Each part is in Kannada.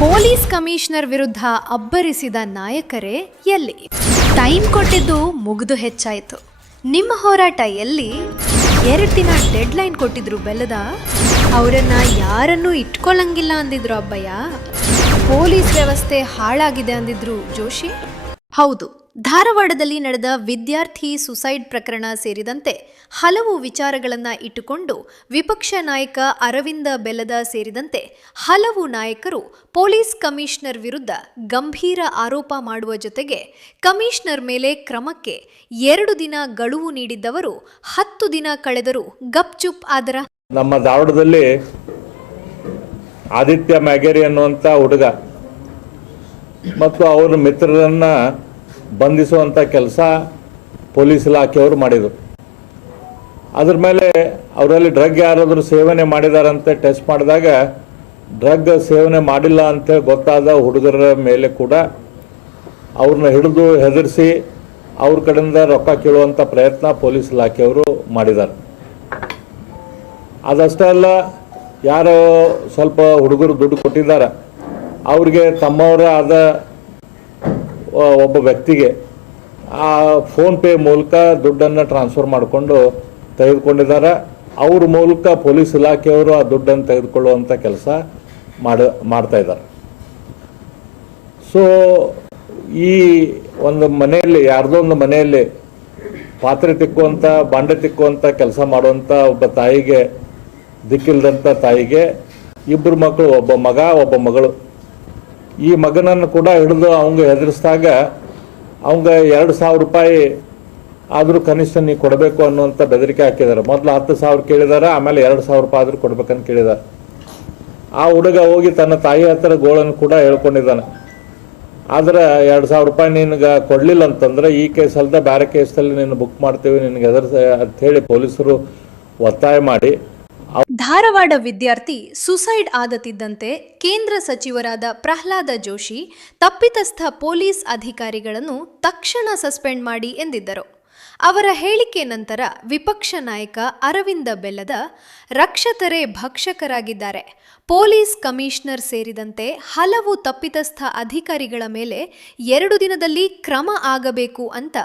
ಪೊಲೀಸ್ ಕಮಿಷನರ್ ವಿರುದ್ಧ ಅಬ್ಬರಿಸಿದ ನಾಯಕರೇ ಎಲ್ಲಿ? ಟೈಮ್ ಕೊಟ್ಟಿದ್ದು ಮುಗಿದು ಹೆಚ್ಚಾಯಿತು. ನಿಮ್ಮ ಹೋರಾಟ ಎಲ್ಲಿ? 2 ದಿನ ಡೆಡ್ಲೈನ್ ಕೊಟ್ಟಿದ್ರು ಬೆಲ್ಲದ. ಅವರನ್ನ ಯಾರನ್ನೂ ಇಟ್ಕೊಳ್ಳಂಗಿಲ್ಲ ಅಂದಿದ್ರು ಅಬ್ಬಯ್ಯ. ಪೊಲೀಸ್ ವ್ಯವಸ್ಥೆ ಹಾಳಾಗಿದೆ ಅಂದಿದ್ರು ಜೋಶಿ. ಹೌದು, ಧಾರವಾಡದಲ್ಲಿ ನಡೆದ ವಿದ್ಯಾರ್ಥಿ ಸುಸೈಡ್ ಪ್ರಕರಣ ಸೇರಿದಂತೆ ಹಲವು ವಿಚಾರಗಳನ್ನು ಇಟ್ಟುಕೊಂಡು ವಿಪಕ್ಷ ನಾಯಕ ಅರವಿಂದ ಬೆಲ್ಲದ ಸೇರಿದಂತೆ ಹಲವು ನಾಯಕರು ಪೊಲೀಸ್ ಕಮಿಷನರ್ ವಿರುದ್ಧ ಗಂಭೀರ ಆರೋಪ ಮಾಡುವ ಜೊತೆಗೆ ಕಮಿಷನರ್ ಮೇಲೆ ಕ್ರಮಕ್ಕೆ 2 ದಿನ ಗಡುವು ನೀಡಿದ್ದವರು 10 ದಿನ ಕಳೆದರೂ ಗಪ್ಚುಪ್ ಆದರ. ನಮ್ಮ ಧಾರವಾಡದಲ್ಲಿ ಆದಿತ್ಯ ಮ್ಯಾಗೇರಿ ಅನ್ನುವಂಥ ಹುಡುಗ ಮತ್ತು ಅವರ ಮಿತ್ರರನ್ನು ಬಂಧಿಸುವಂಥ ಕೆಲಸ ಪೊಲೀಸ್ ಇಲಾಖೆಯವರು ಮಾಡಿದರು. ಅದ್ರ ಮೇಲೆ ಅವರಲ್ಲಿ ಡ್ರಗ್ ಯಾರಾದರೂ ಸೇವನೆ ಮಾಡಿದಾರಂತೆ ಟೆಸ್ಟ್ ಮಾಡಿದಾಗ ಡ್ರಗ್ ಸೇವನೆ ಮಾಡಿಲ್ಲ ಅಂತೇಳಿ ಗೊತ್ತಾದ ಹುಡುಗರ ಮೇಲೆ ಕೂಡ ಅವ್ರನ್ನ ಹಿಡಿದು ಹೆದರಿಸಿ ಅವ್ರ ಕಡೆಯಿಂದ ರೊಕ್ಕ ಕೇಳುವಂಥ ಪ್ರಯತ್ನ ಪೊಲೀಸ್ ಇಲಾಖೆಯವರು ಮಾಡಿದ್ದಾರೆ. ಅದಷ್ಟೇ ಅಲ್ಲ, ಯಾರೋ ಸ್ವಲ್ಪ ಹುಡುಗರು ದುಡ್ಡು ಕೊಟ್ಟಿದ್ದಾರೆ, ಅವ್ರಿಗೆ ತಮ್ಮವರ ಆದ ಒಬ್ಬ ವ್ಯಕ್ತಿಗೆ ಆ ಫೋನ್ಪೇ ಮೂಲಕ ದುಡ್ಡನ್ನು ಟ್ರಾನ್ಸ್ಫರ್ ಮಾಡಿಕೊಂಡು ತೆಗೆದುಕೊಂಡಿದ್ದಾರೆ. ಅವ್ರ ಮೂಲಕ ಪೊಲೀಸ್ ಇಲಾಖೆಯವರು ಆ ದುಡ್ಡನ್ನು ತೆಗೆದುಕೊಳ್ಳುವಂಥ ಕೆಲಸ ಮಾಡ್ತಾ ಇದ್ದಾರೆ. ಸೊ ಈ ಒಂದು ಮನೆಯಲ್ಲಿ, ಯಾರ್ದೋ ಒಂದು ಮನೆಯಲ್ಲಿ ಪಾತ್ರೆ ತಿಕ್ಕುವಂಥ, ಬಾಂಡೆ ತಿಕ್ಕುವಂಥ ಕೆಲಸ ಮಾಡುವಂಥ ಒಬ್ಬ ತಾಯಿಗೆ, ದಿಕ್ಕಿಲ್ದಂಥ ತಾಯಿಗೆ 2 ಮಕ್ಕಳು, ಒಬ್ಬ ಮಗ ಒಬ್ಬ ಮಗಳು. ಈ ಮಗನನ್ನು ಕೂಡ ಹಿಡಿದು ಅವಂಗೆ ಹೆದರಿಸಿದಾಗ ಅವಂಗೆ 2,000 ರೂಪಾಯಿ ಆದರೂ ಕನಿಷ್ಠ ನೀವು ಕೊಡಬೇಕು ಅನ್ನುವಂಥ ಬೆದರಿಕೆ ಹಾಕಿದ್ದಾರೆ. ಮೊದಲು 10,000 ಕೇಳಿದ್ದಾರೆ, ಆಮೇಲೆ 2,000 ರೂಪಾಯಿ ಆದರೂ ಕೊಡ್ಬೇಕಂತ ಕೇಳಿದ್ದಾರೆ. ಆ ಹುಡುಗ ಹೋಗಿ ತನ್ನ ತಾಯಿ ಹತ್ತಿರ ಗೋಳನ್ನು ಕೂಡ ಹೇಳ್ಕೊಂಡಿದ್ದಾನೆ. ಆದರೆ 2,000 ರೂಪಾಯಿ ನಿನಗೆ ಕೊಡಲಿಲ್ಲ ಅಂತಂದರೆ ಈ ಕೇಸ್ ಅಲ್ಲದೆ ಬೇರೆ ಕೇಸಲ್ಲಿ ನೀನು ಬುಕ್ ಮಾಡ್ತೀವಿ, ನಿನಗೆ ಅಂಥೇಳಿ ಪೊಲೀಸರು ಒತ್ತಾಯ ಮಾಡಿ. ಧಾರವಾಡ ವಿದ್ಯಾರ್ಥಿ ಸುಸೈಡ್ ಆದತಿದ್ದಂತೆ ಕೇಂದ್ರ ಸಚಿವರಾದ ಪ್ರಹ್ಲಾದ ಜೋಶಿ ತಪ್ಪಿತಸ್ಥ ಪೊಲೀಸ್ ಅಧಿಕಾರಿಗಳನ್ನು ತಕ್ಷಣ ಸಸ್ಪೆಂಡ್ ಮಾಡಿ ಎಂದಿದ್ದರು. ಅವರ ಹೇಳಿಕೆ ನಂತರ ವಿಪಕ್ಷ ನಾಯಕ ಅರವಿಂದ ಬೆಲ್ಲದ ರಕ್ಷತರೇ ಭಕ್ಷಕರಾಗಿದ್ದಾರೆ, ಪೊಲೀಸ್ ಕಮಿಷನರ್ ಸೇರಿದಂತೆ ಹಲವು ತಪ್ಪಿತಸ್ಥ ಅಧಿಕಾರಿಗಳ ಮೇಲೆ 2 ದಿನದಲ್ಲಿ ಕ್ರಮ ಆಗಬೇಕು ಅಂತ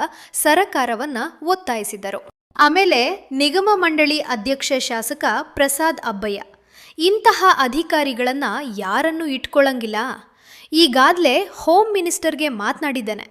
ಸರಕಾರವನ್ನ ಒತ್ತಾಯಿಸಿದರು. ಆಮೇಲೆ ನಿಗಮ ಮಂಡಳಿ ಅಧ್ಯಕ್ಷ ಶಾಸಕ ಪ್ರಸಾದ್ ಅಬ್ಬಯ್ಯ, ಇಂತಹ ಅಧಿಕಾರಿಗಳನ್ನ ಯಾರನ್ನೂ ಇಟ್ಕೊಳ್ಳಂಗಿಲ್ಲ, ಈಗಾಗಲೇ ಹೋಮ್ ಮಿನಿಸ್ಟರ್ಗೆ ಮಾತನಾಡಿದ್ದೇನೆ,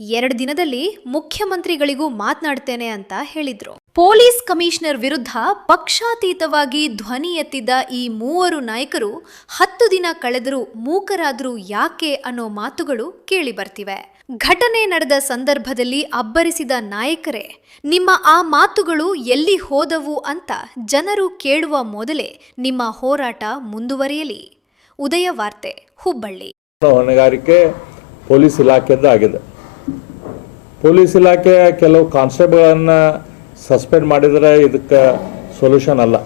2 ದಿನದಲ್ಲಿ ಮುಖ್ಯಮಂತ್ರಿಗಳಿಗೂ ಮಾತನಾಡ್ತೇನೆ ಅಂತ ಹೇಳಿದ್ರು. ಪೊಲೀಸ್ ಕಮಿಷನರ್ ವಿರುದ್ಧ ಪಕ್ಷಾತೀತವಾಗಿ ಧ್ವನಿ ಎತ್ತಿದ್ದ ಈ 3 ನಾಯಕರು 10 ದಿನ ಕಳೆದರೂ ಮೂಕರಾದರೂ ಯಾಕೆ ಅನ್ನೋ ಮಾತುಗಳು ಕೇಳಿ ಬರ್ತಿವೆ. ಘಟನೆ ನಡೆದ ಸಂದರ್ಭದಲ್ಲಿ ಅಬ್ಬರಿಸಿದ ನಾಯಕರೇ, ನಿಮ್ಮ ಆ ಮಾತುಗಳು ಎಲ್ಲಿ ಹೋದವು ಅಂತ ಜನರು ಕೇಳುವ ಮೊದಲೇ ನಿಮ್ಮ ಹೋರಾಟ ಮುಂದುವರಿಯಲಿ. ಉದಯ ವಾರ್ತೆ, ಹುಬ್ಬಳ್ಳಿ. ಹೊಣೆಗಾರಿಕೆ ಪೊಲೀಸ್ ಇಲಾಖೆದ್ದು ಆಗಿದೆ. ಪೊಲೀಸ್ ಇಲಾಖೆ ಕೆಲವು ಕಾನ್ಸ್ಟೇಬಲ್ಗಳನ್ನು ಸಸ್ಪೆಂಡ್ ಮಾಡಿದರೆ ಇದಕ್ಕೆ ಸೊಲ್ಯೂಷನ್ ಅಲ್ಲ.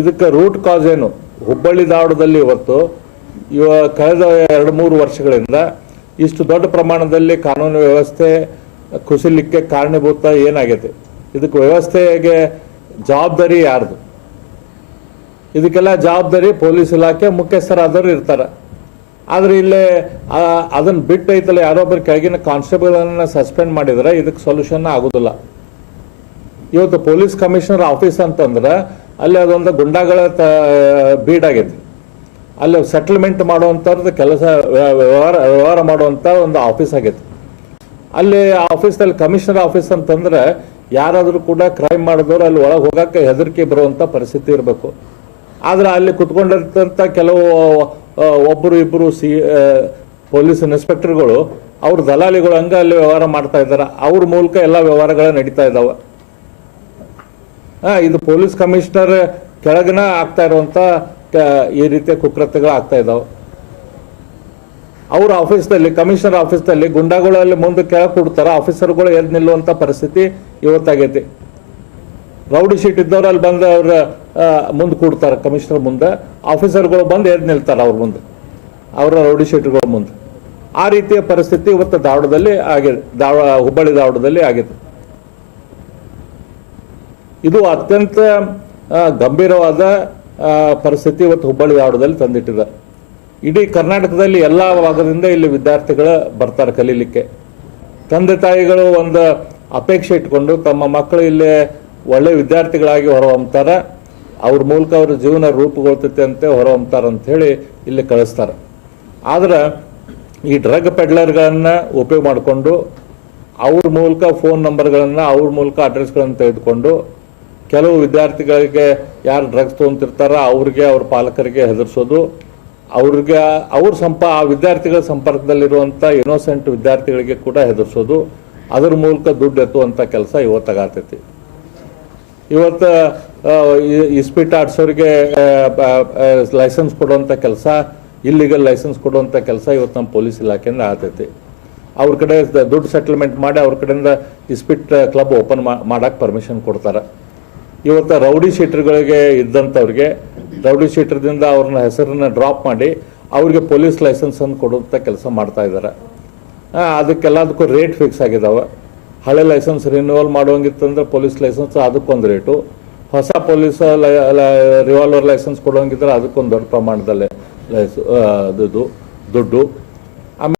ಇದಕ್ಕೆ ರೂಟ್ ಕಾಸ್ ಏನು? ಹುಬ್ಬಳ್ಳಿ ಧಾರವಾಡದಲ್ಲಿ ಇವತ್ತು ಕಳೆದ 2-3 ವರ್ಷಗಳಿಂದ ಇಷ್ಟು ದೊಡ್ಡ ಪ್ರಮಾಣದಲ್ಲಿ ಕಾನೂನು ವ್ಯವಸ್ಥೆ ಕುಸಿಲಿಕ್ಕೆ ಕಾರಣೀಭೂತ ಏನಾಗಿದೆ? ಇದಕ್ಕೆ ವ್ಯವಸ್ಥೆಗೆ ಜವಾಬ್ದಾರಿ ಯಾರ್ದು? ಇದಕ್ಕೆಲ್ಲ ಜವಾಬ್ದಾರಿ ಪೊಲೀಸ್ ಇಲಾಖೆ ಮುಖ್ಯಸ್ಥರಾದವರು ಇರ್ತಾರೆ. ಆದರೆ ಇಲ್ಲೇ ಅದನ್ನು ಬಿಟ್ಟು ಐತಲ್ಲ, ಯಾರೊಬ್ಬರು ಕೆಳಗಿನ ಕಾನ್ಸ್ಟೇಬಲ್ಗಳನ್ನು ಸಸ್ಪೆಂಡ್ ಮಾಡಿದರೆ ಇದಕ್ಕೆ ಸೊಲ್ಯೂಷನ್ ಆಗೋದಿಲ್ಲ. ಇವತ್ತು ಪೊಲೀಸ್ ಕಮಿಷನರ್ ಆಫೀಸ್ ಅಂತಂದ್ರೆ ಅಲ್ಲಿ ಅದೊಂದು ಗುಂಡಾಗಳ ಬೀಡಾಗೈತಿ. ಅಲ್ಲಿ ಸೆಟಲ್ಮೆಂಟ್ ಮಾಡುವಂಥದ್ದು ಕೆಲಸ, ವ್ಯವಹಾರ ಮಾಡುವಂಥ ಒಂದು ಆಫೀಸ್ ಆಗೈತಿ. ಅಲ್ಲಿ ಆಫೀಸಲ್ಲಿ ಕಮಿಷನರ್ ಆಫೀಸ್ ಅಂತಂದ್ರೆ ಯಾರಾದರೂ ಕೂಡ ಕ್ರೈಮ್ ಮಾಡಿದವರು ಅಲ್ಲಿ ಒಳಗೆ ಹೋಗೋಕ್ಕೆ ಹೆದರಿಕೆ ಬರುವಂಥ ಪರಿಸ್ಥಿತಿ ಇರಬೇಕು. ಆದರೆ ಅಲ್ಲಿ ಕುತ್ಕೊಂಡಿರ್ತಂಥ ಕೆಲವು ಒಬ್ಬರು ಇಬ್ಬರು ಪೊಲೀಸ್ ಇನ್ಸ್ಪೆಕ್ಟರ್ಗಳು, ಅವ್ರ ದಲಾಲಿಗಳು ಹಂಗೆ ಅಲ್ಲಿ ವ್ಯವಹಾರ ಮಾಡ್ತಾ ಇದ್ದಾರೆ. ಅವ್ರ ಮೂಲಕ ಎಲ್ಲ ವ್ಯವಹಾರಗಳು ನಡೀತಾ ಇದ್ದಾವೆ. ಇದು ಪೊಲೀಸ್ ಕಮಿಷನರ್ ಕೆಳಗಿನ ಆಗ್ತಾ ಇರುವಂಥ ಈ ರೀತಿಯ ಕುಕೃತ್ಯಗಳು ಆಗ್ತಾ ಇದ್ದಾವೆ. ಅವ್ರ ಆಫೀಸ್ದಲ್ಲಿ, ಕಮಿಷನರ್ ಆಫೀಸ್ದಲ್ಲಿ ಗುಂಡಾಗಳಲ್ಲಿ ಮುಂದೆ ಕೆಳಗೆ ಕೊಡ್ತಾರೆ, ಆಫೀಸರ್ಗಳು ಎದ್ದು ನಿಲ್ಲುವಂಥ ಪರಿಸ್ಥಿತಿ ಇವತ್ತಾಗೈತಿ. ರೌಡಿ ಶೀಟ್ ಇದ್ದವ್ರು ಅಲ್ಲಿ ಬಂದು ಅವ್ರ ಮುಂದೆ ಕೂಡ್ತಾರೆ, ಕಮಿಷನರ್ ಮುಂದೆ, ಆಫೀಸರ್ಗಳು ಬಂದು ಎದ್ದು ನಿಲ್ತಾರೆ ಅವ್ರ ಮುಂದೆ, ಅವರ ರೌಡಿ ಶೀಟ್ಗಳ ಮುಂದೆ. ಆ ರೀತಿಯ ಪರಿಸ್ಥಿತಿ ಇವತ್ತು ಧಾರವಾಡದಲ್ಲಿ ಆಗಿದೆ, ಹುಬ್ಬಳ್ಳಿ ಧಾರವಾಡದಲ್ಲಿ ಆಗಿದೆ. ಇದು ಅತ್ಯಂತ ಗಂಭೀರವಾದ ಪರಿಸ್ಥಿತಿ ಇವತ್ತು ಹುಬ್ಬಳ್ಳಿ ಧಾರವಾಡದಲ್ಲಿ ತಂದಿಟ್ಟಿದ್ದಾರೆ. ಇಡೀ ಕರ್ನಾಟಕದಲ್ಲಿ ಎಲ್ಲ ಭಾಗದಿಂದ ಇಲ್ಲಿ ವಿದ್ಯಾರ್ಥಿಗಳು ಬರ್ತಾರೆ ಕಲೀಲಿಕ್ಕೆ. ತಂದೆ ತಾಯಿಗಳು ಒಂದು ಅಪೇಕ್ಷೆ ಇಟ್ಕೊಂಡು ತಮ್ಮ ಮಕ್ಕಳು ಇಲ್ಲೇ ಒಳ್ಳೆ ವಿದ್ಯಾರ್ಥಿಗಳಾಗಿ ಹೊರಹೊಮ್ತಾರೆ, ಅವ್ರ ಮೂಲಕ ಅವ್ರ ಜೀವನ ರೂಪುಗೊಳ್ತೈತೆ ಅಂತ ಹೊರಹೊಮ್ತಾರೆ ಅಂಥೇಳಿ ಇಲ್ಲಿ ಕಳಿಸ್ತಾರೆ. ಆದ್ರೆ ಈ ಡ್ರಗ್ ಪೆಡ್ಲರ್ಗಳನ್ನು ಉಪಯೋಗ ಮಾಡಿಕೊಂಡು ಅವ್ರ ಮೂಲಕ ಫೋನ್ ನಂಬರ್ಗಳನ್ನು, ಅವ್ರ ಮೂಲಕ ಅಡ್ರೆಸ್ಗಳನ್ನು ತೆಗೆದುಕೊಂಡು ಕೆಲವು ವಿದ್ಯಾರ್ಥಿಗಳಿಗೆ ಯಾರು ಡ್ರಗ್ಸ್ ತೊಗೊಂತಿರ್ತಾರ ಅವ್ರಿಗೆ ಅವ್ರ ಪಾಲಕರಿಗೆ ಹೆದರ್ಸೋದು, ಅವ್ರಿಗೆ ಆ ವಿದ್ಯಾರ್ಥಿಗಳ ಸಂಪರ್ಕದಲ್ಲಿರುವಂಥ ಇನ್ನೋಸೆಂಟ್ ವಿದ್ಯಾರ್ಥಿಗಳಿಗೆ ಕೂಡ ಹೆದರ್ಸೋದು, ಅದ್ರ ಮೂಲಕ ದುಡ್ಡು ಎತ್ತುವಂಥ ಕೆಲಸ ಇವತ್ತಾಗತೈತಿ. ಇವತ್ತು ಇಸ್ಪೀಟ್ ಆಡ್ಸೋರಿಗೆ ಲೈಸೆನ್ಸ್ ಕೊಡುವಂಥ ಕೆಲಸ, ಇಲ್ಲಿಗಲ್ ಲೈಸೆನ್ಸ್ ಕೊಡುವಂಥ ಕೆಲಸ ಇವತ್ತು ನಮ್ಮ ಪೊಲೀಸ್ ಇಲಾಖೆಯಿಂದ ಆಗ್ತೈತಿ. ಅವ್ರ ಕಡೆ ದುಡ್ಡು ಸೆಟಲ್ಮೆಂಟ್ ಮಾಡಿ ಅವ್ರ ಕಡೆಯಿಂದ ಇಸ್ಪೀಟ್ ಕ್ಲಬ್ ಓಪನ್ ಮಾಡಕ್ಕೆ ಪರ್ಮಿಷನ್ ಕೊಡ್ತಾರೆ. ಇವತ್ತು ರೌಡಿ ಶೀಟರ್ಗಳಿಗೆ ಇದ್ದಂಥವ್ರಿಗೆ ರೌಡಿ ಶೀಟರ್ದಿಂದ ಅವ್ರನ್ನ ಹೆಸರನ್ನ ಡ್ರಾಪ್ ಮಾಡಿ ಅವ್ರಿಗೆ ಪೊಲೀಸ್ ಲೈಸೆನ್ಸನ್ನು ಕೊಡುವಂಥ ಕೆಲಸ ಮಾಡ್ತಾ ಇದ್ದಾರೆ. ಅದಕ್ಕೆಲ್ಲದಕ್ಕೂ ರೇಟ್ ಫಿಕ್ಸ್ ಆಗಿದ್ದಾವೆ. ಹಳೆ ಲೈಸೆನ್ಸ್ ರಿನ್ಯೂವಲ್ ಮಾಡುವಂಗಿತ್ತಂದ್ರೆ ಪೊಲೀಸ್ ಲೈಸೆನ್ಸ್ ಅದಕ್ಕೊಂದು ರೇಟು, ಹೊಸ ಪೊಲೀಸ್ ರಿವಾಲ್ವರ್ ಲೈಸೆನ್ಸ್ ಕೊಡುವಂಗಿದ್ರೆ ಅದಕ್ಕೊಂದು ದೊಡ್ಡ ಪ್ರಮಾಣದಲ್ಲಿ ದುಡ್ಡು.